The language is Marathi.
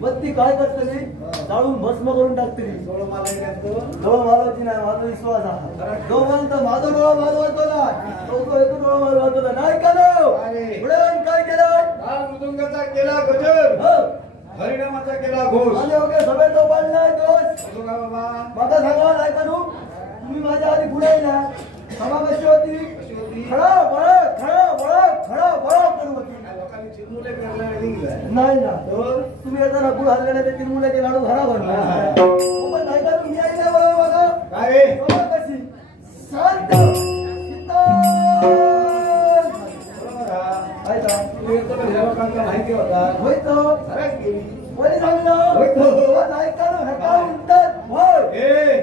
बत्ती काय करतली जाळून भस्म करून टाकतली डोळा मालवायची नाही माझा विश्वास आहे जोपर्यंत माझा डोळा मालवतो ना तो डोळा मालवतो नाही का काय केलं मृदुंगाचा केला गजर हरिनामाचा केला घोष माझ्या सगळे तो पाडलाय दोष बाबा माझा सांगा नाही का तुम्ही माझ्या आधी पुढे ना सभा कशी होती खडा बळ करू होती नाही ना तुम्ही आता ना गुळ हल्ल्याने ते 3 मुलाचे लाडू घरा भरला पण नाही का तुम्ही आई नाही बरोबर बघा काय कशी शांत माहिती होता होय सांगलं नाही का म्हणतात होय